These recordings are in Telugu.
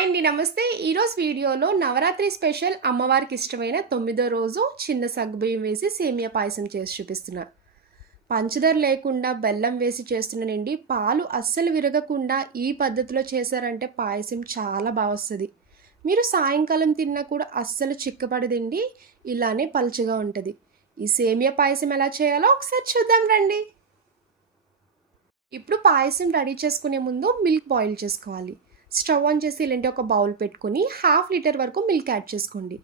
హాయ్ అండి, నమస్తే. ఈరోజు వీడియోలో నవరాత్రి స్పెషల్ అమ్మవారికి ఇష్టమైన 9వ రోజు చిన్న సగ్గుబియ్యం వేసి సేమియా పాయసం చేసి చూపిస్తున్నా. పంచదార లేకుండా బెల్లం వేసి చేస్తున్నానండి. పాలు అస్సలు విరగకుండా ఈ పద్ధతిలో చేశారంటే పాయసం చాలా బాగా వస్తుంది. మీరు సాయంకాలం తిన్నా కూడా అస్సలు చిక్కపడదండి. ఇలానే పలుచగా ఉంటుంది. ఈ సేమియా పాయసం ఎలా చేయాలో ఒకసారి చూద్దాం రండి. ఇప్పుడు పాయసం రెడీ చేసుకునే ముందు మిల్క్ బాయిల్ చేసుకోవాలి. స్టవ్ ఆన్ చేసి ఇలాంటి ఒక బౌల్ పెట్టుకొని 1/2 లీటర్ వరకు మిల్క్ యాడ్ చేసుకోండి.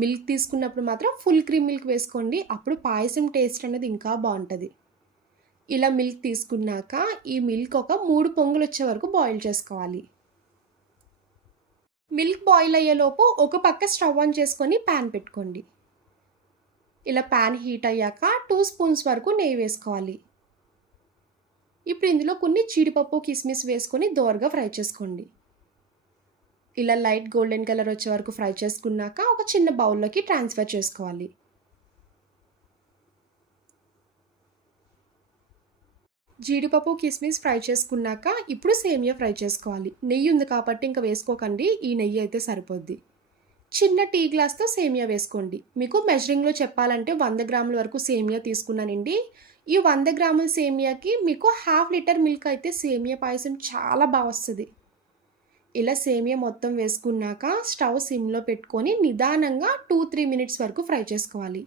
మిల్క్ తీసుకున్నప్పుడు మాత్రం ఫుల్ క్రీమ్ మిల్క్ వేసుకోండి. అప్పుడు పాయసం టేస్ట్ అనేది ఇంకా బాగుంటుంది. ఇలా మిల్క్ తీసుకున్నాక ఈ మిల్క్ ఒక 3 పొంగులు వచ్చే వరకు బాయిల్ చేసుకోవాలి. మిల్క్ బాయిల్ అయ్యేలోపు ఒక పక్క స్టవ్ ఆన్ చేసుకొని ప్యాన్ పెట్టుకోండి. ఇలా ప్యాన్ హీట్ అయ్యాక 2 స్పూన్స్ వరకు నెయ్యి వేసుకోవాలి. ఇప్పుడు ఇందులో కొన్ని జీడిపప్పు కిస్మిస్ వేసుకొని దోరగా ఫ్రై చేసుకోండి. ఇలా లైట్ గోల్డెన్ కలర్ వచ్చే వరకు ఫ్రై చేసుకున్నాక ఒక చిన్న బౌల్లోకి ట్రాన్స్ఫర్ చేసుకోవాలి. జీడిపప్పు కిస్మిస్ ఫ్రై చేసుకున్నాక ఇప్పుడు సేమియా ఫ్రై చేసుకోవాలి. నెయ్యి ఉంది కాబట్టి ఇంకా వేసుకోకండి, ఈ నెయ్యి అయితే సరిపోద్ది. చిన్న టీ గ్లాస్తో సేమియా వేసుకోండి. మీకు మెజరింగ్లో చెప్పాలంటే 100 గ్రాముల వరకు సేమియా తీసుకున్నానండి. ఈ 100 గ్రాముల సేమియాకి మీకు 1/2 లీటర్ మిల్క్ అయితే సేమియా పాయసం చాలా బాగా వస్తుంది. ఇలా సేమియా మొత్తం వేసుకున్నాక స్టవ్ సిమ్లో పెట్టుకొని నిదానంగా 2-3 మినిట్స్ వరకు ఫ్రై చేసుకోవాలి.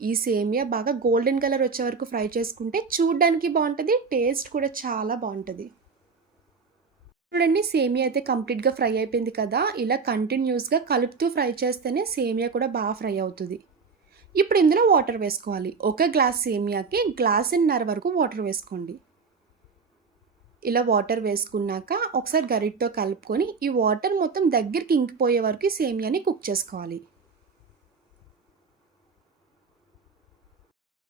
ఈ సేమియా బాగా గోల్డెన్ కలర్ వచ్చే వరకు ఫ్రై చేసుకుంటే చూడడానికి బాగుంటుంది, టేస్ట్ కూడా చాలా బాగుంటుంది. చూడండి, సేమియా అయితే కంప్లీట్గా ఫ్రై అయిపోయింది కదా. ఇలా కంటిన్యూస్గా కలుపుతూ ఫ్రై చేస్తేనే సేమియా కూడా బాగా ఫ్రై అవుతుంది. ఇప్పుడు ఇందులో వాటర్ వేసుకోవాలి. ఒక గ్లాస్ సేమియాకి 1.5 గ్లాస్ వరకు వాటర్ వేసుకోండి. ఇలా వాటర్ వేసుకున్నాక ఒకసారి గరిటతో కలుపుకొని ఈ వాటర్ మొత్తం దగ్గరికి ఇంకిపోయే వరకు సేమియాని కుక్ చేసుకోవాలి.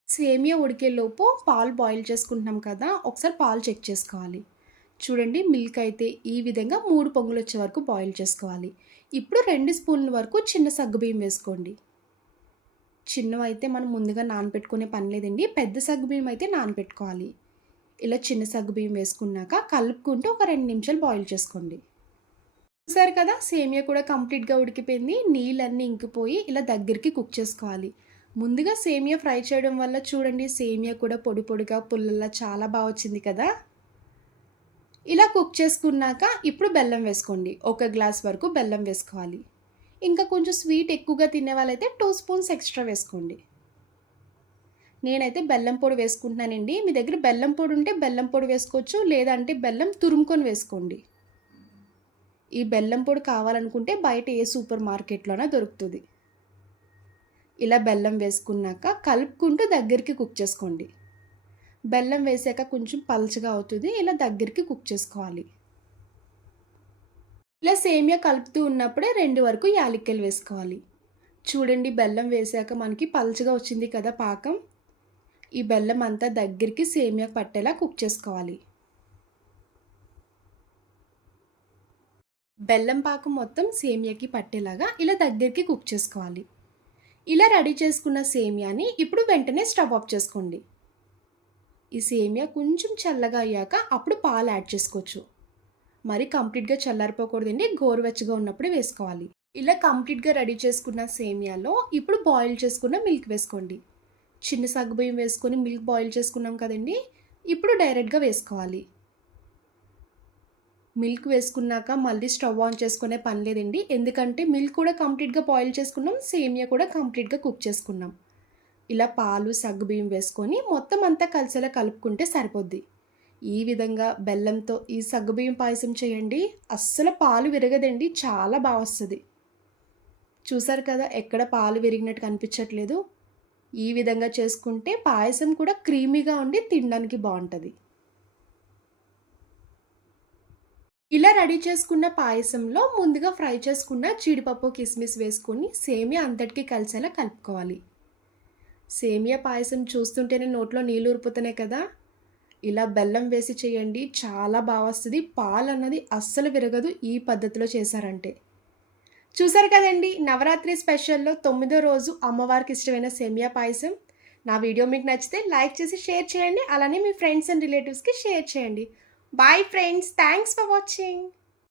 సేమియా ఉడికేలోపు పాలు బాయిల్ చేసుకుంటున్నాం కదా, ఒకసారి పాలు చెక్ చేసుకోవాలి. చూడండి, మిల్క్ అయితే ఈ విధంగా 3 పొంగులు వచ్చే వరకు బాయిల్ చేసుకోవాలి. ఇప్పుడు 2 స్పూన్ల వరకు చిన్న సగ్గుబియ్యం వేసుకోండి. చిన్నవి అయితే మనం ముందుగా నానబెట్టుకునే పని లేదండి, పెద్ద సగ్గుబియ్యం అయితే నానబెట్టుకోవాలి. ఇలా చిన్న సగ్గుబియ్యం వేసుకున్నాక కలుపుకుంటూ ఒక 2 నిమిషాలు బాయిల్ చేసుకోండి. చూసారు కదా, సేమియా కూడా కంప్లీట్గా ఉడికిపోయింది. నీళ్ళన్నీ ఇంకిపోయి ఇలా దగ్గరికి కుక్ చేసుకోవాలి. ముందుగా సేమియా ఫ్రై చేయడం వల్ల చూడండి, సేమియా కూడా పొడి పొడిగా పుల్లలా చాలా బాగా వచ్చింది కదా. ఇలా కుక్ చేసుకున్నాక ఇప్పుడు బెల్లం వేసుకోండి. 1 గ్లాస్ వరకు బెల్లం వేసుకోవాలి. ఇంకా కొంచెం స్వీట్ ఎక్కువగా తినే వాళ్ళైతే 2 స్పూన్స్ ఎక్స్ట్రా వేసుకోండి. నేనైతే బెల్లం పొడి వేసుకుంటున్నానండి. మీ దగ్గర బెల్లం పొడి ఉంటే బెల్లం పొడి వేసుకోవచ్చు, లేదంటే బెల్లం తురుముకొని వేసుకోండి. ఈ బెల్లం పొడి కావాలనుకుంటే బయట ఏ సూపర్ మార్కెట్లోనే దొరుకుతుంది. ఇలా బెల్లం వేసుకున్నాక కలుపుకుంటూ దగ్గరికి కుక్ చేసుకోండి. బెల్లం వేసాక కొంచెం పల్చగా అవుతుంది. ఇలా దగ్గరికి కుక్ చేసుకోవాలి. ఇలా సేమియా కలుపుతూ ఉన్నప్పుడే 2 వరకు యాలక్కాయలు వేసుకోవాలి. చూడండి, బెల్లం వేసాక మనకి పల్చగా వచ్చింది కదా పాకం. ఈ బెల్లం అంతా దగ్గరికి సేమియా పట్టేలా కుక్ చేసుకోవాలి. బెల్లం పాకం మొత్తం సేమియాకి పట్టేలాగా ఇలా దగ్గరికి కుక్ చేసుకోవాలి. ఇలా రెడీ చేసుకున్న సేమియాని ఇప్పుడు వెంటనే స్టవ్ ఆఫ్ చేసుకోండి. ఈ సేమియా కొంచెం చల్లగా అయ్యాక అప్పుడు పాలు యాడ్ చేసుకోవచ్చు. మరి కంప్లీట్గా చల్లారిపోకూడదండి, గోరువెచ్చగా ఉన్నప్పుడే వేసుకోవాలి. ఇలా కంప్లీట్గా రెడీ చేసుకున్న సేమియాలో ఇప్పుడు బాయిల్ చేసుకున్న మిల్క్ వేసుకోండి. చిన్న సగ్గుబియ్యం వేసుకొని మిల్క్ బాయిల్ చేసుకున్నాం కదండి, ఇప్పుడు డైరెక్ట్గా వేసుకోవాలి. మిల్క్ వేసుకున్నాక మళ్ళీ స్టవ్ ఆన్ చేసుకునే పని లేదండి, ఎందుకంటే మిల్క్ కూడా కంప్లీట్గా బాయిల్ చేసుకున్నాం, సేమియా కూడా కంప్లీట్గా కుక్ చేసుకున్నాం. ఇలా పాలు సగ్గుబియ్యం వేసుకొని మొత్తం అంతా కలిసేలా కలుపుకుంటే సరిపోద్ది. ఈ విధంగా బెల్లంతో ఈ సగ్గుబియ్యం పాయసం చేయండి. అస్సలు పాలు విరగదండి, చాలా బాగా వస్తుంది. చూసారు కదా, ఎక్కడ పాలు విరిగినట్టు కనిపించట్లేదు. ఈ విధంగా చేసుకుంటే పాయసం కూడా క్రీమీగా ఉండి తినడానికి బాగుంటుంది. ఇలా రెడీ చేసుకున్న పాయసంలో ముందుగా ఫ్రై చేసుకున్న జీడిపప్పు కిస్మిస్ వేసుకొని సేమియా అంతటికీ కలిసేలా కలుపుకోవాలి. సేమియా పాయసం చూస్తుంటేనే నోట్లో నీళ్ళు ఊరిపోతున్నాయి కదా. ఇలా బెల్లం వేసి చేయండి, చాలా బాగా వస్తుంది. పాలు అన్నది అస్సలు విరగదు ఈ పద్ధతిలో చేశారంటే. చూసారు కదండి, నవరాత్రి స్పెషల్లో 9వ రోజు అమ్మవారికి ఇష్టమైన సేమియా పాయసం. నా వీడియో మీకు నచ్చితే లైక్ చేసి షేర్ చేయండి, అలానే మీ ఫ్రెండ్స్ అండ్ రిలేటివ్స్కి షేర్ చేయండి. Bye friends, thanks for watching.